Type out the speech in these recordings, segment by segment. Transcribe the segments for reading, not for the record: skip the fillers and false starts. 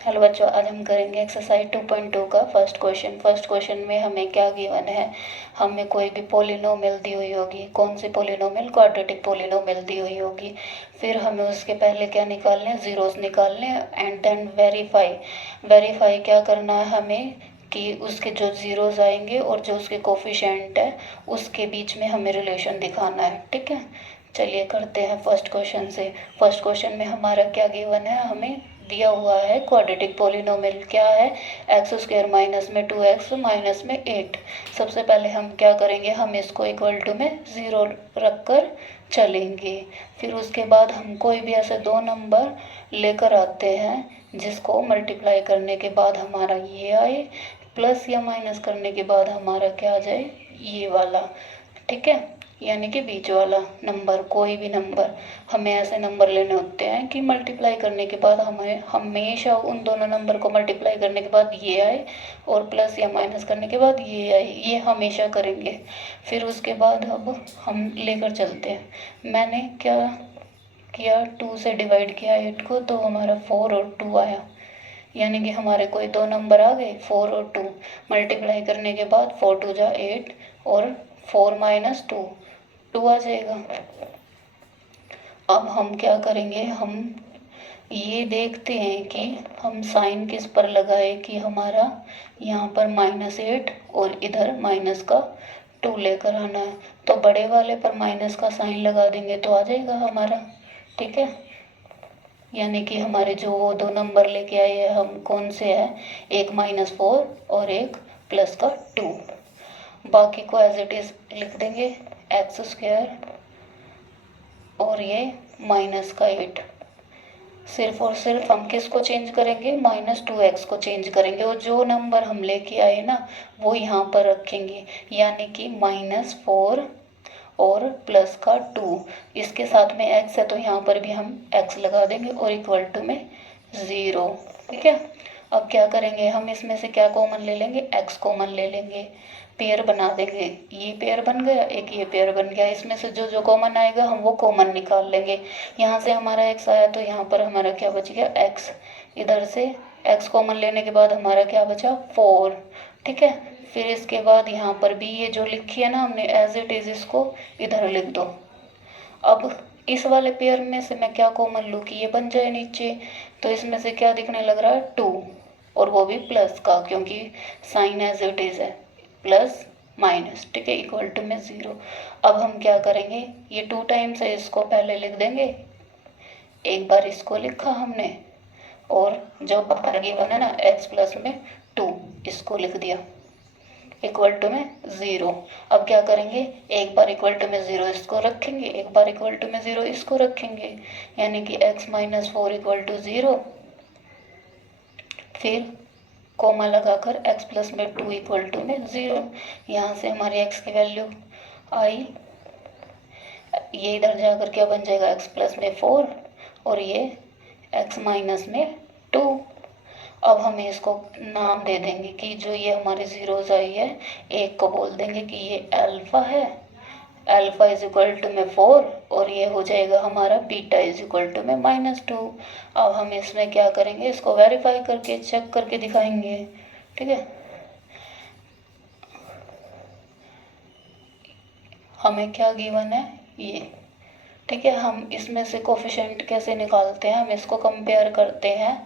Hello बच्चों, आज हम करेंगे एक्सरसाइज 2.2 का फर्स्ट क्वेश्चन। फर्स्ट क्वेश्चन में हमें क्या गिवन है, हमें कोई भी पोलिनोमियल दी हुई होगी। कौन सी पोलिनोमियल? क्वाड्रेटिक पोलिनोमियल दी हुई होगी। फिर हमें उसके पहले क्या निकालने हैं? ज़ीरोस निकालने हैं एंड देन वेरीफाई। वेरीफाई क्या करना है हमें कि उसके जो ज़ीरोज़ आएंगे और जो उसके कोफिशिएंट है उसके बीच में हमें रिलेशन दिखाना है। ठीक है, चलिए करते हैं फर्स्ट क्वेश्चन से। फर्स्ट क्वेश्चन में हमारा क्या गिवन है, हमें दिया हुआ है क्वाड्रेटिक पोलिनोमियल क्या है, एक्स स्क्वायर माइनस में 2x माइनस में 8। सबसे पहले हम क्या करेंगे, हम इसको इक्वल टू में 0 रख कर चलेंगे। फिर उसके बाद हम कोई भी ऐसे दो नंबर लेकर आते हैं जिसको मल्टीप्लाई करने के बाद हमारा ये आए, प्लस या माइनस करने के बाद हमारा क्या आ जाए, ये वाला। ठीक है, यानी कि बीच वाला नंबर, कोई भी नंबर हमें ऐसे नंबर लेने होते हैं कि मल्टीप्लाई करने के बाद हमें हमेशा उन दोनों नंबर को मल्टीप्लाई करने के बाद ये आए और प्लस या माइनस करने के बाद ये आए, ये हमेशा करेंगे। फिर उसके बाद अब हम लेकर चलते हैं। मैंने क्या किया, 2 से डिवाइड किया 8 को, तो हमारा 4 और 2 आया। यानी कि हमारे कोई दो नंबर आ गए, 4 और 2। मल्टीप्लाई करने के बाद 4 2 जा 8 और 4 माइनस 2 आ जाएगा। अब हम क्या करेंगे, हम ये देखते हैं कि हम साइन किस पर लगाए कि हमारा यहाँ पर -8 और इधर माइनस का 2 लेकर आना है। तो बड़े वाले पर माइनस का साइन लगा देंगे तो आ जाएगा हमारा। ठीक है, यानी कि हमारे जो वो दो नंबर लेके आए हैं हम कौन से हैं, एक -4 और एक प्लस का 2। बाकी को एज इट इज़ लिख देंगे, एक्स स्क्वायर और ये माइनस का 8। सिर्फ और सिर्फ हम किसको चेंज करेंगे, -2x को चेंज करेंगे और जो नंबर हम लेके आए ना वो यहाँ पर रखेंगे। यानी कि -4 और प्लस का 2, इसके साथ में x है तो यहाँ पर भी हम x लगा देंगे और इक्वल टू में 0। ठीक है, अब क्या करेंगे, हम इसमें से क्या कॉमन ले लेंगे, x कॉमन ले लेंगे, पेयर बना देंगे। ये पेयर बन गया, एक ये पेयर बन गया। इसमें से जो जो कॉमन आएगा हम वो कॉमन निकाल लेंगे। यहाँ से हमारा x आया तो यहाँ पर हमारा क्या बच गया, x। इधर से x कॉमन लेने के बाद हमारा क्या बचा, 4। ठीक है, फिर इसके बाद यहाँ पर भी ये जो लिखी है ना हमने एज इट इज़, इसको इधर लिख दो। अब इस वाले पेयर में से मैं क्या कॉमन लूँ कि ये बन जाए नीचे, तो इसमें से क्या दिखने लग रहा है, 2, और वो भी प्लस का, क्योंकि साइन एज इट इज़ है, प्लस माइनस। ठीक है, इक्वल टू में 0। अब हम क्या करेंगे, ये 2 टाइम्स है, इसको पहले लिख देंगे, एक बार इसको लिखा हमने, और जो आगे बना ना x प्लस में 2, इसको लिख दिया इक्वल टू में 0। अब क्या करेंगे, एक बार इक्वल टू में 0 इसको रखेंगे, एक बार इक्वल टू में 0 इसको रखेंगे, यानी कि x माइनस 4 इक्वल टू 0। फिर कोमा लगाकर x प्लस में 2 इक्वल टू में 0। यहाँ से हमारी x की वैल्यू आई, ये इधर जाकर क्या बन जाएगा, x प्लस में 4 और ये x माइनस में 2। अब हम इसको नाम दे देंगे कि जो ये हमारी ज़ीरोज़ आई है, एक को बोल देंगे कि ये अल्फ़ा है, अल्फ़ा इज इक्वल टू में 4, और ये हो जाएगा हमारा बीटा इज इक्वल टू में -2। अब हम इसमें क्या करेंगे, इसको वेरीफाई करके चेक करके दिखाएंगे। ठीक है, हमें क्या गिवन है ये। ठीक है, हम इसमें से कोफिशिएंट कैसे निकालते हैं, हम इसको कंपेयर करते हैं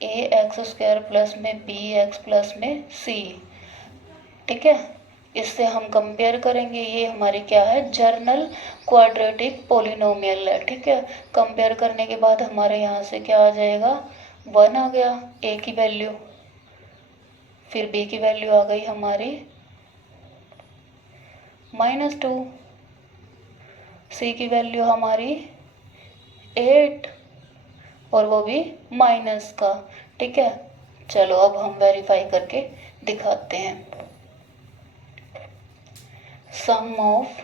ax² प्लस में bx प्लस में c। ठीक है, इससे हम कंपेयर करेंगे, ये हमारी क्या है, जर्नल क्वाड्रेटिक पोलिनोमियल है। ठीक है, कंपेयर करने के बाद हमारे यहाँ से क्या आ जाएगा, 1 आ गया a की वैल्यू, फिर b की वैल्यू आ गई हमारी -2, c की वैल्यू हमारी 8 और वो भी माइनस का। ठीक है, चलो अब हम वेरीफाई करके दिखाते हैं। सम ऑफ,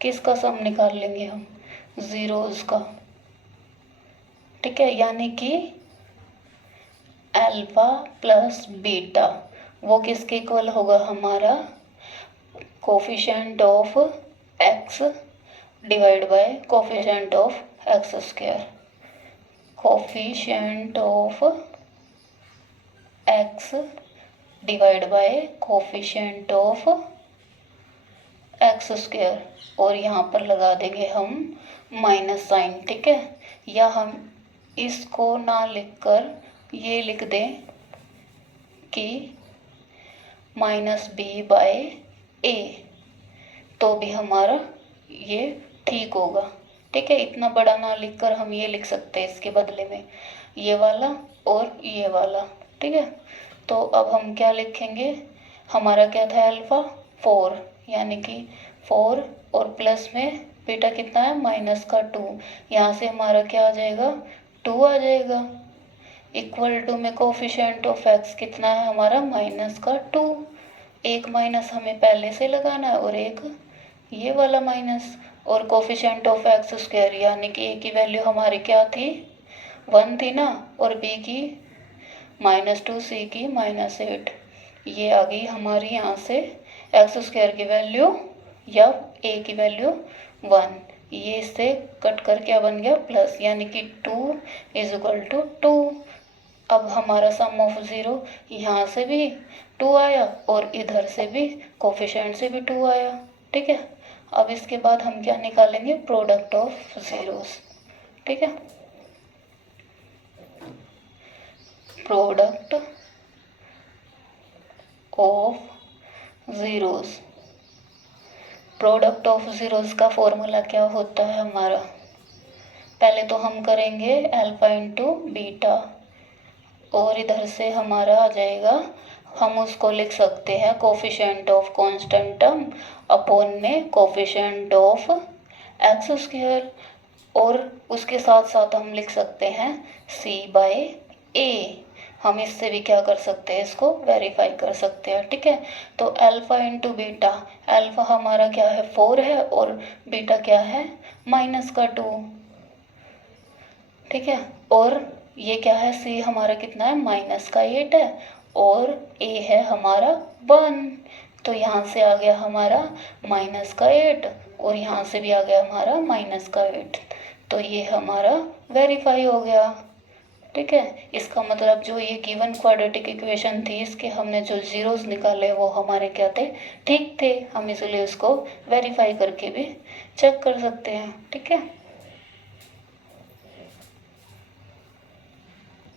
किसका सम निकाल लेंगे हम, ज़ीरोज़ का। ठीक है, यानी कि अल्फ़ा प्लस बीटा वो किसके इक्वल होगा, हमारा coefficient of x divide by coefficient of x square. Coefficient of x divide by coefficient of x square, और यहाँ पर लगा देंगे हम माइनस साइन, ठीक है। या हम इसको ना लिखकर ये लिख दें कि माइनस बी बाय ए, तो भी हमारा ये ठीक होगा, ठीक है। इतना बड़ा ना लिखकर हम ये लिख सकते हैं इसके बदले में ये वाला और ये वाला, ठीक है। तो अब हम क्या लिखेंगे, हमारा क्या था अल्फा 4, यानी कि 4 और प्लस में बेटा कितना है माइनस का 2, यहाँ से हमारा क्या आ जाएगा 2 आ जाएगा। इक्वल टू में कोफिशिएंट ऑफ एक्स कितना है हमारा माइनस का 2, एक माइनस हमें पहले से लगाना है और एक ये वाला माइनस, और कोफिशिएंट ऑफ एक्स स्क्वायर यानी कि ए की वैल्यू हमारी क्या थी 1 थी ना, और बी की -2, सी की -8, ये आ गई हमारी यहाँ से एक्स स्क्वायर की वैल्यू या ए की वैल्यू 1, ये इससे कट कर क्या बन गया प्लस, यानी कि 2 = 2। अब हमारा सम ऑफ 0 यहाँ से भी 2 आया और इधर से भी कोफिशिएंट से भी 2 आया, ठीक है। अब इसके बाद हम क्या निकालेंगे प्रोडक्ट ऑफ ज़ीरोस, ठीक है। Product of zeros, product of zeros का फॉर्मूला क्या होता है हमारा, पहले तो हम करेंगे अल्फा इंटू बीटा, और इधर से हमारा आ जाएगा, हम उसको लिख सकते हैं coefficient of constant term upon में कोफिशिएंट ऑफ एक्स स्क्वायर, और उसके साथ साथ हम लिख सकते हैं c बाय ए। हम इससे भी क्या कर सकते हैं, इसको वेरीफाई कर सकते हैं, ठीक है। तो अल्फा इंटू बीटा, अल्फा हमारा क्या है 4 है और बीटा क्या है -2, ठीक है। और ये क्या है c हमारा कितना है -8 है और a है हमारा 1, तो यहाँ से आ गया हमारा -8 और यहाँ से भी आ गया हमारा -8, तो ये हमारा वेरीफाई हो गया, ठीक है। इसका मतलब जो ये गिवन क्वाड्रेटिक इक्वेशन थी इसके हमने जो ज़ीरोस निकाले वो हमारे क्या थे ठीक थे, हम इसलिए उसको वेरीफाई करके भी चेक कर सकते हैं, ठीक है।